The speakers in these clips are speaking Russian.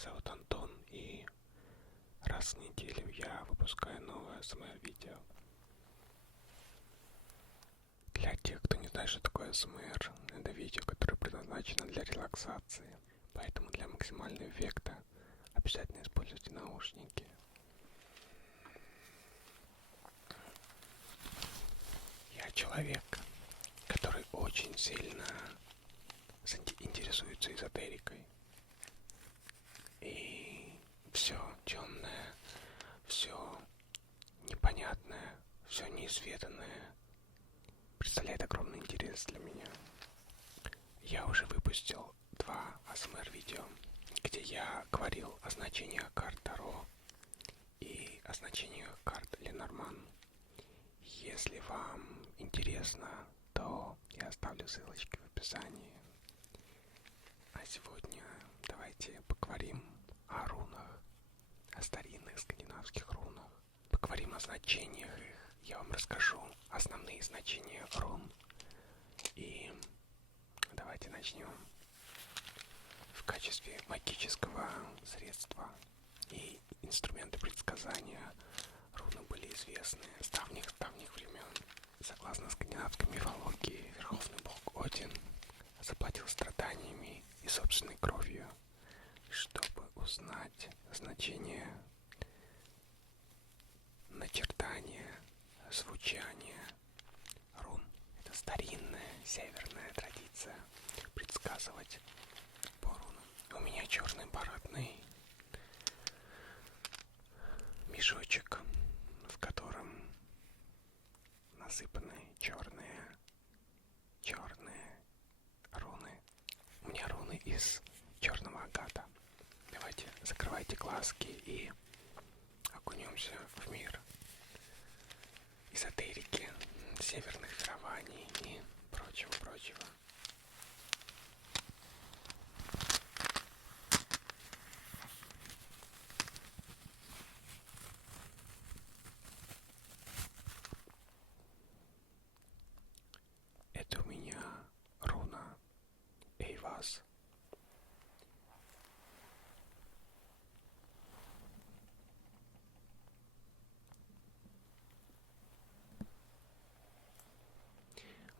зовут Антон, и раз в неделю я выпускаю новое АСМР-видео. Для тех, кто не знает, что такое АСМР, это видео, которое предназначено для релаксации, поэтому для максимального эффекта обязательно используйте наушники. Я человек, который очень сильно интересуется эзотерикой. И все темное, все непонятное, все неизведанное представляет огромный интерес для меня. Я уже выпустил 2 АСМР-видео, где я говорил о значениях карт Таро и о значениях карт Ленорман. Если вам интересно, то я оставлю ссылочки в описании. А сегодня давайте поговорим о рунах, о старинных скандинавских рунах. Поговорим о значениях их. Я вам расскажу основные значения рун. И давайте начнем. В качестве магического средства и инструмента предсказания руны были известны с давних времен. Согласно скандинавской мифологии, верховный бог Один заплатил страданиями и собственной кровью, чтобы узнать значение начертания, звучания рун. Это старинная северная традиция предсказывать по рунам. У меня черный бархатный мешочек, в котором насыпаны черные руны. У меня руны из черного агата. Давайте закрывайте глазки и окунемся в мир эзотерики, северных верований и прочего. Это у меня руна Эйваз.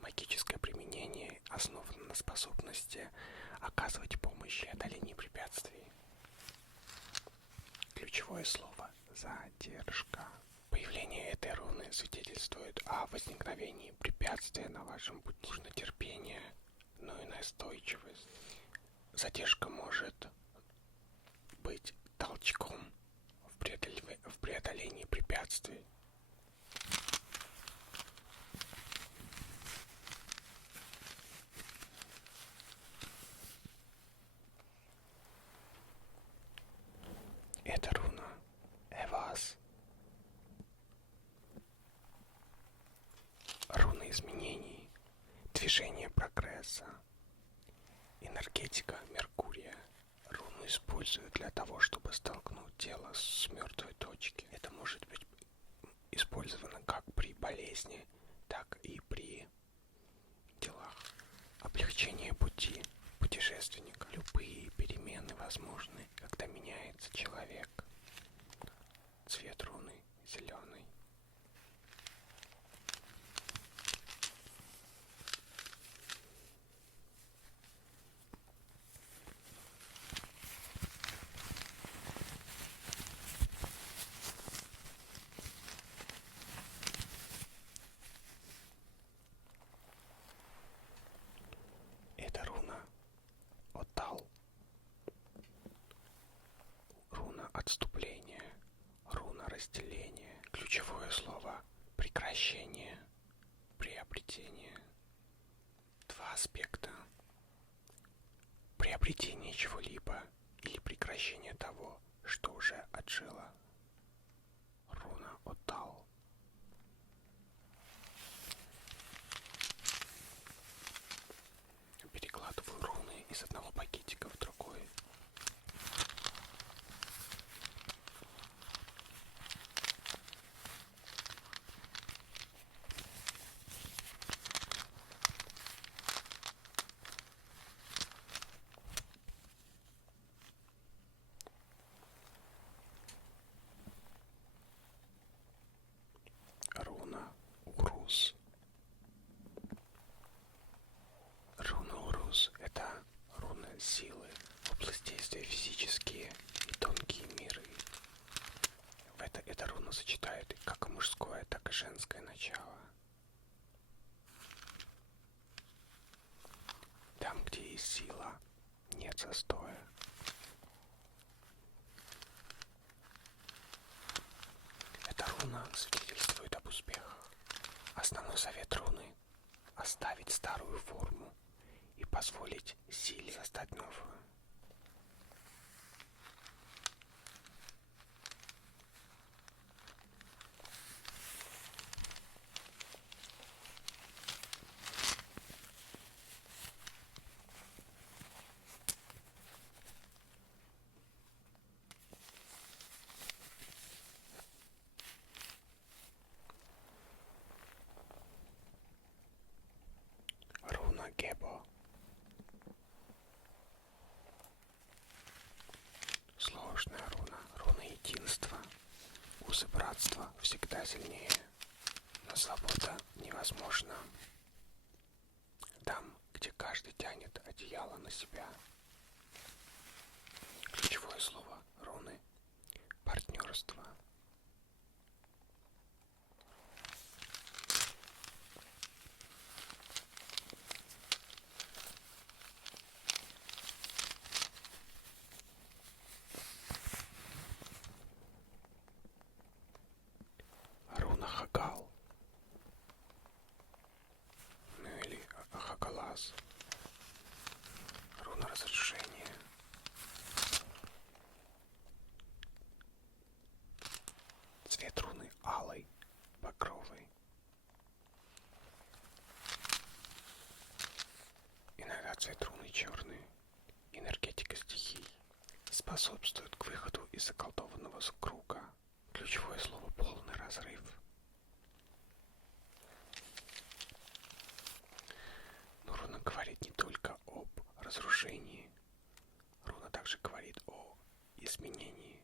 Магическое применение основано на способности оказывать помощь и одоление препятствий. Ключевое слово – задержка. Появление этой руны свидетельствует о возникновении препятствия на вашем пути. Нужно терпение, но и настойчивость. Задержка может быть толчком в преодолении препятствий. Это руна Эваз. Руна изменений, движение прогресса, энергетика Меркурия. Руну используют для того, чтобы столкнуть тело с мертвой точки. Это может быть использовано как при болезни, так и при делах. Облегчение пути путешественника. Любые перемены возможны, когда меняется человек. Цвет руны зеленый. Это руна Отал. Руна отступления. Руна разделения. Ключевое слово – прекращение, приобретение. 2 аспекта. Приобретение чего-либо или прекращение того, что уже отжило. Руна Отал. Перекладываю руны из одного пакетика в другой. руна силы, область действия физические и тонкие миры. Эта руна сочетает как мужское, так и женское начало. Там, где есть сила, нет застоя. Эта руна свидетельствует об успехах. Основной совет руны – оставить старую форму и позволить силе создать новую. Руна Гебо. Сложная руна, руна единства. Узы братства всегда сильнее, но свобода невозможна. Там, где каждый тянет одеяло на себя. Ключевое слово руны – партнерство. Руна Хагал. Ну или Хагалас. Руна разрушения. Цвет руны алый, багровый. Иногда цвет руны черный. Энергетика стихий способствует к выходу из заколдованного круга. Ключевое слово – полный разрыв. Но руна говорит не только об разрушении. Руна также говорит о изменении.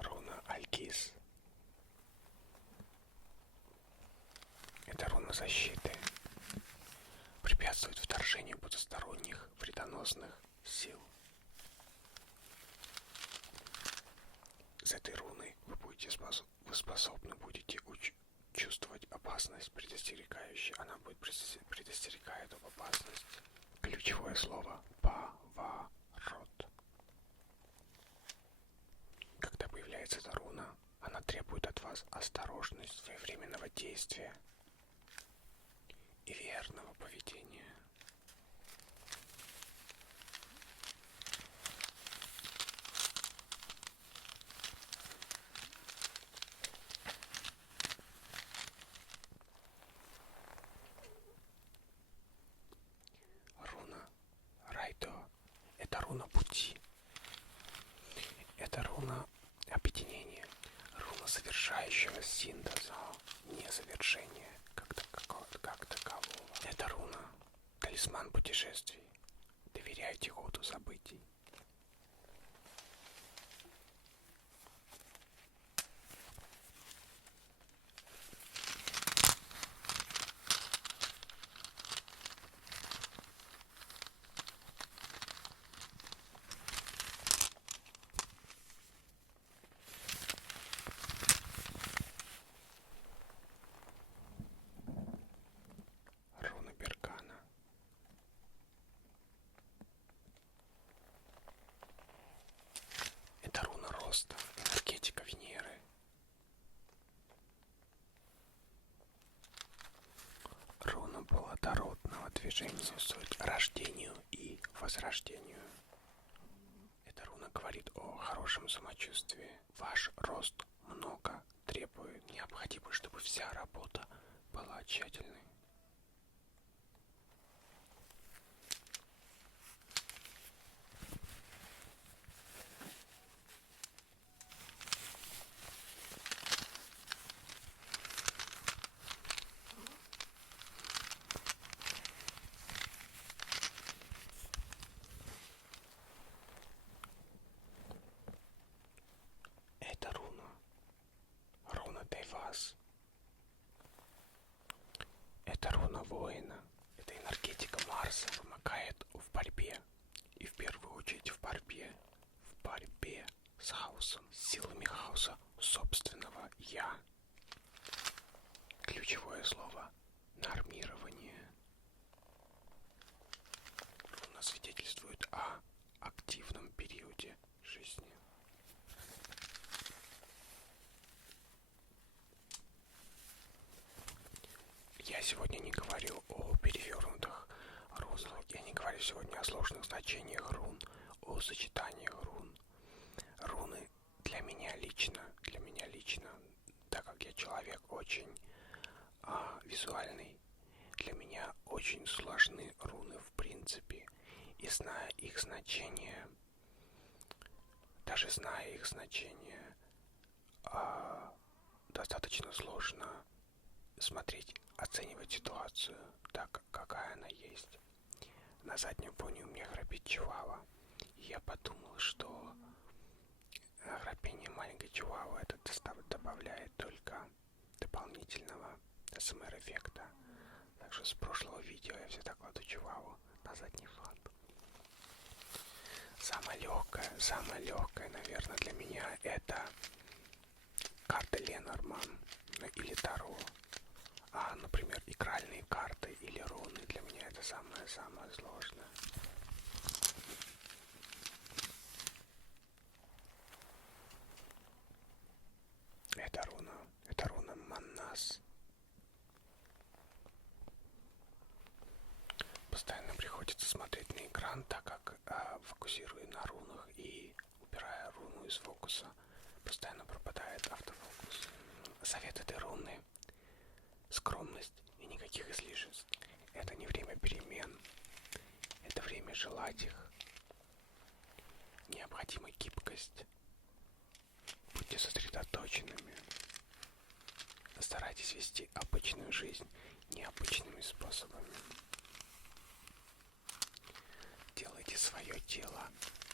Руна Алькис. Это руна защиты. Препятствует вторжению потусторонних вредоносных сил. С этой руной вы способны будете чувствовать опасность, предостерегающую. Она будет предостерегает об опасности. Ключевое слово – поворот. Когда появляется эта руна, она требует от вас осторожности, своевременного действия и верного поведения. Руна Райдо – это руна пути. Это руна объединения, руна совершающего синтеза, не завершения как такового. Это руна талисман путешествий. Доверяйте ходу событий. Руна Беркана. Это руна роста, энергетика Венеры. Руна плодородного движения соответствует рождению и возрождению. Эта руна говорит о хорошем самочувствии. Ваш рост много требует. Необходимо, чтобы вся работа была тщательной. воина. Это энергетика Марса, помогает в борьбе. И в первую очередь в борьбе с хаосом, с силами хаоса собственного «я». Ключевое слово – нормирование. Руна свидетельствует о активном периоде жизни. Я сегодня не говорю о перевернутых рунах, я не говорю сегодня о сложных значениях рун, о сочетаниях рун. Руны для меня лично, так как я человек очень визуальный, для меня очень сложны руны в принципе, и зная их значение, достаточно сложно смотреть, оценивать ситуацию так, какая она есть. На заднем фоне у меня храпит чихуахуа. Я подумал, что храпение маленькой чихуахуа это добавляет только дополнительного СМР-эффекта. Так что с прошлого видео я всегда кладу чихуахуа на задний фон. Самое легкое, наверное, для меня это карта Ленорман или Таро. Например, игральные карты или руны для меня это самое сложное. Это руна Маннас. Постоянно приходится смотреть на экран, так как фокусирую на рунах и убирая руну из фокуса, постоянно пропадает автофокус. Совет этой руны – скромность и никаких излишеств. Это не время перемен, это время желать их. Необходима гибкость. Будьте сосредоточенными. Старайтесь вести обычную жизнь необычными способами. Делайте свое дело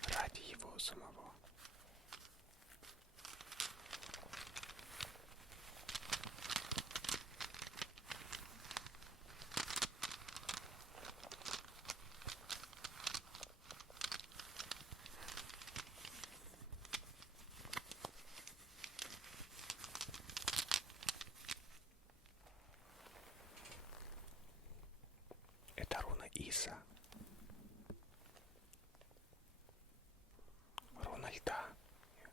ради его самого. Это руна Иса. Руна льда.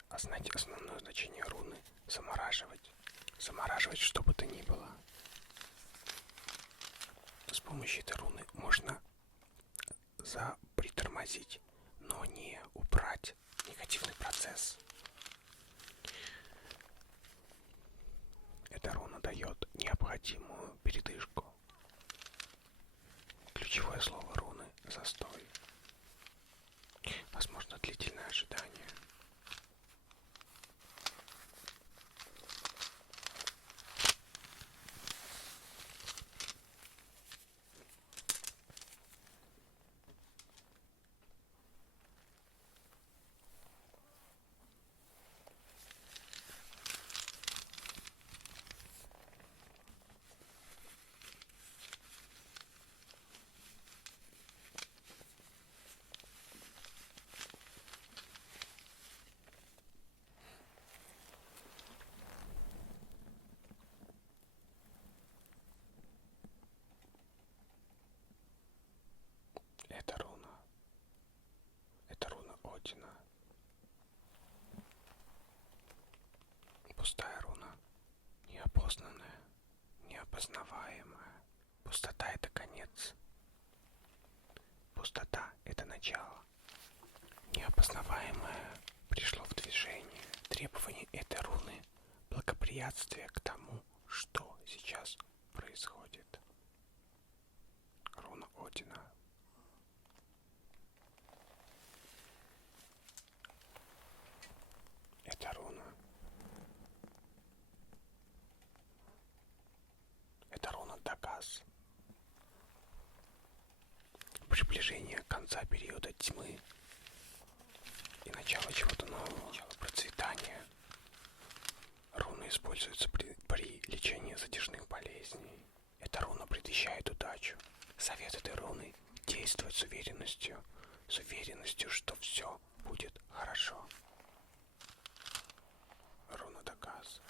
А знаете, основное значение руны – замораживать. Замораживать что бы то ни было. С помощью этой руны можно притормозить, но не убрать негативный процесс. Эта руна дает необходимую передышку. Ключевое слово руны – застой. Возможно, длительное ожидание. Это руна Одина. Пустая руна, неопознанная, неопознаваемая. Пустота – это конец. Пустота – это начало. Неопознаваемое пришло в движение. Требование этой руны – благоприятствие к тому, что сейчас происходит. Руна Одина. Это руна. Это руна Дагас. Приближение конца периода тьмы и начало чего-то нового, начало процветания. Руны используются при лечении затяжных болезней. Эта руна предвещает удачу. Совет этой руны — действовать с уверенностью, что все будет хорошо. Руна доказ.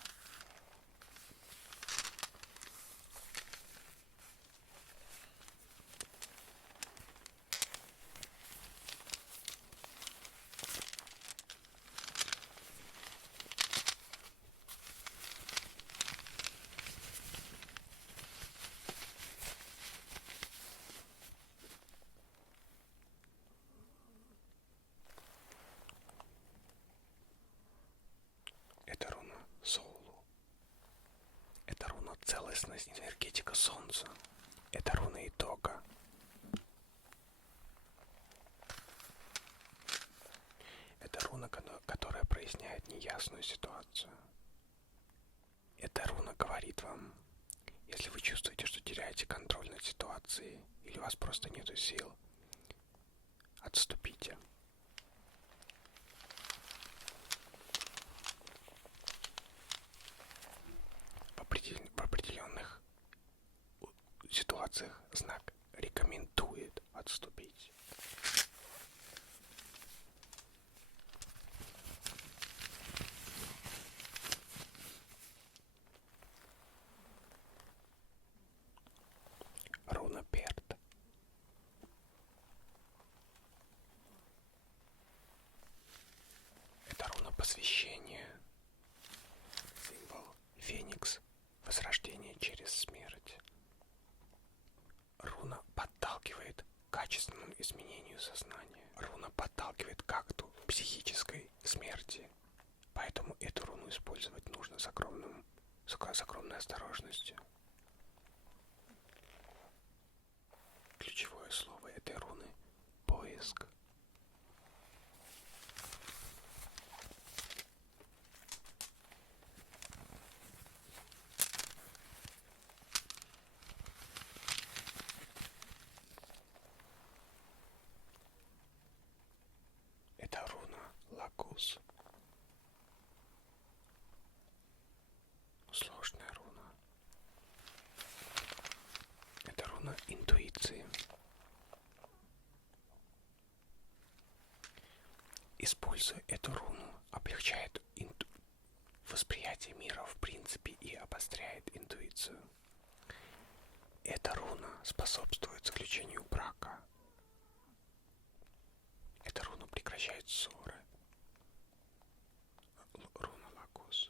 Это руна Соулу. Это руна целостность, энергетика Солнца. Это руна итога. Это руна, которая проясняет неясную ситуацию. Эта руна говорит вам, если вы чувствуете, что теряете контроль над ситуацией, или у вас просто нету сил, отступите. В определенных ситуациях знак рекомендует отступить. Руна Перт. Это руна посвящения. Символ Феникс. Возрождение через смерть. Руна подталкивает к качественному изменению сознания. Руна подталкивает к акту психической смерти. Поэтому эту руну использовать нужно с огромной осторожностью. Ключевое слово этой руны — поиск. Это руна Лакус. Сложная руна. Это руна интуиции. Используя эту руну, облегчает восприятие мира в принципе и обостряет интуицию. Эта руна способствует заключению брака. Эта руна прекращает ссоры. Руна Лакус.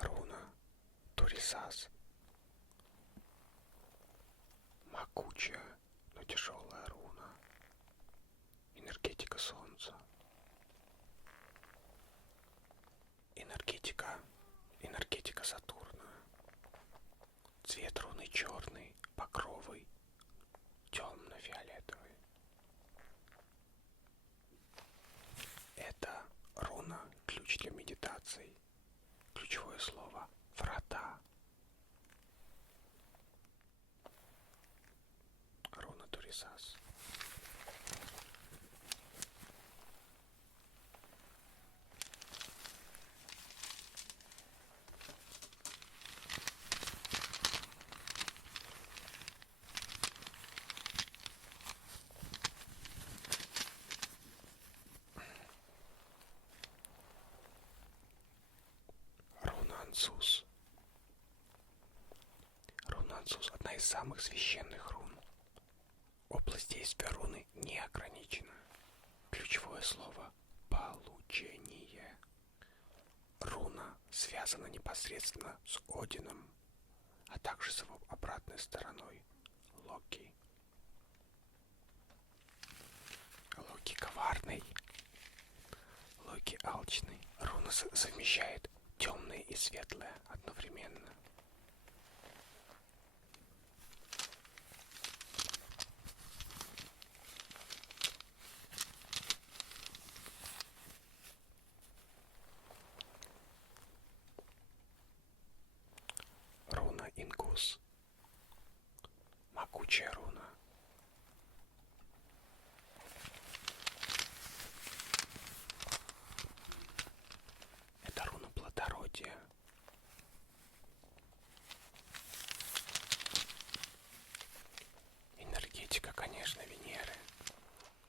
Руна Турисас. Могучая, но тяжелая руна. Энергетика Солнца. Энергетика Сатурна. Цвет руны черный, багровый, темно-фиолетовый. Это руна — ключ для медитаций. Ключевое слово — врата. Руна Турисас. Руна Ансус. Руна Ансус — одна из самых священных рун. Область действия руны не ограничена. Ключевое слово — получение. Руна связана непосредственно с Одином, а также с его обратной стороной — Локи. Локи коварный, Локи алчный. Руна совмещает темное и светлое одновременно. Плюс могучая руна. Это руна плодородия. Энергетика, конечно, Венеры.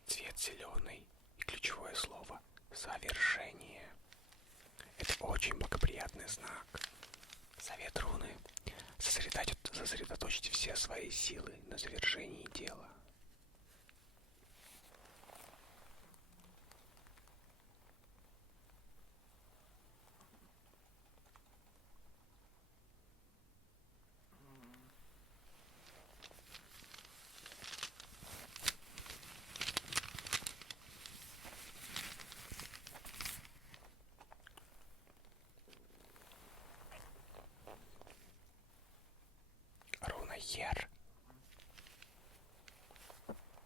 Цвет зеленый. И ключевое слово — завершение. Это очень благоприятный знак. Совет руны — сосредоточьте все свои силы на завершении дела. Руна Ер.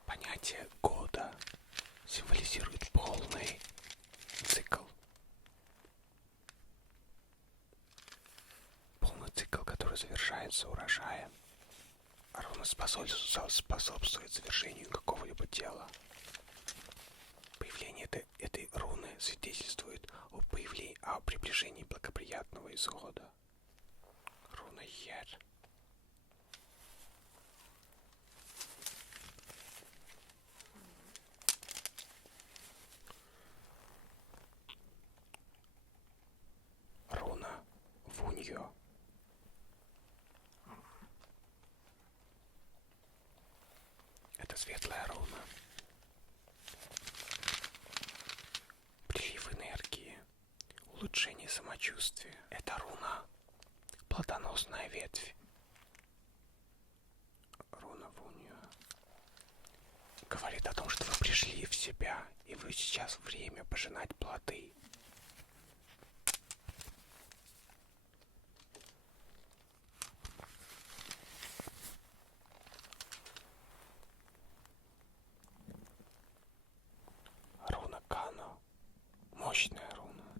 Понятие года символизирует полный цикл. Полный цикл, который завершается урожаем. Руна способствует завершению какого-либо дела. Появление этой руны свидетельствует о приближении благоприятного исхода. Руна Ер. Руна Вуньё. Это светлая руна. Прилив энергии. Улучшение самочувствия. Это руна плодоносная ветвь. Руна Вуньё говорит о том, что вы пришли в себя, и вы сейчас время пожинать плоды. Руна Кано. Мощная руна.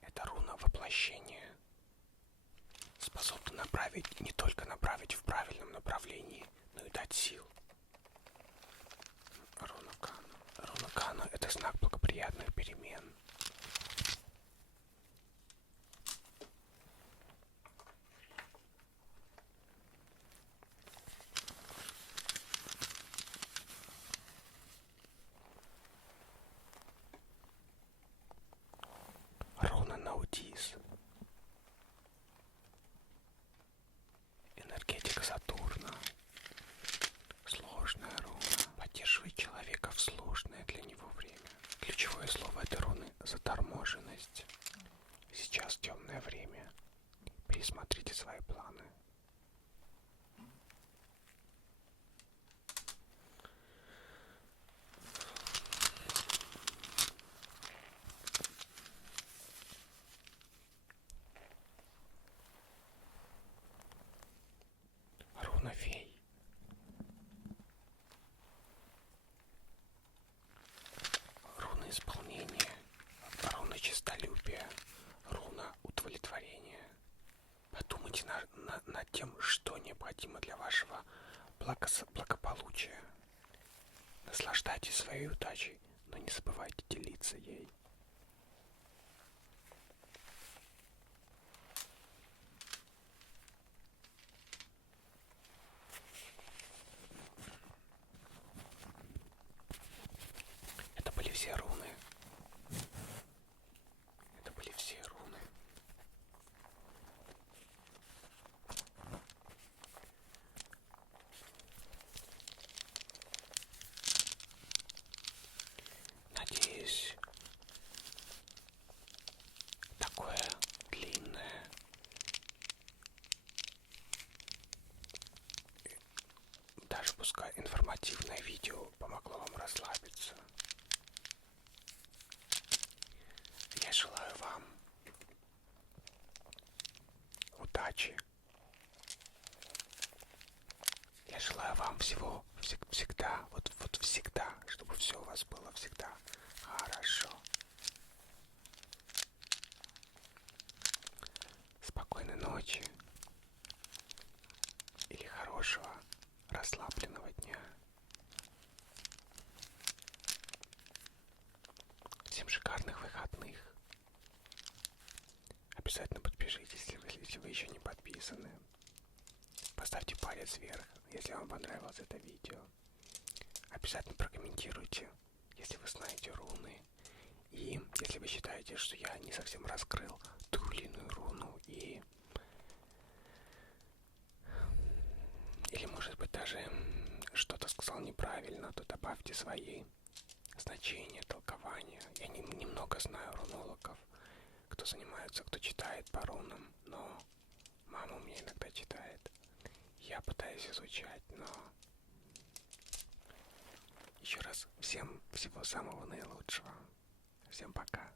Это руна воплощения. Способна не только направить в правильном направлении, но и дать сил. Руна Кано. Руна Кано — это знак благоприятных перемен. Руна Наутис. Энергетика Сатурна. Сложная руна. Поддерживает человека в сложное для него время. Ключевое слово этой руны — заторможенность. Сейчас темное время. Пересмотрите свои планы. Руна Фей. Руна исполнения. Руна честолюбия. Руна удовлетворения. Подумайте над тем, что необходимо для вашего благополучия. Наслаждайтесь своей удачей, но не забывайте делиться ей. Это были все руны. Это были все руны. Надеюсь, такое длинное, даже пускай информативное видео помогло вам расслабиться. Я желаю вам удачи. Я желаю вам всего всегда, вот всегда, чтобы все у вас было всегда хорошо. Спокойной ночи. Обязательно подпишитесь, если вы еще не подписаны. Поставьте палец вверх, если вам понравилось это видео. Обязательно прокомментируйте, если вы знаете руны. И если вы считаете, что я не совсем раскрыл ту или иную руну, или может быть даже что-то сказал неправильно, то добавьте свои значения, толкования. Я немного знаю рунологов, кто занимается, кто читает по рунам, но мама мне иногда читает. Я пытаюсь изучать, но еще раз всем всего самого наилучшего. Всем пока.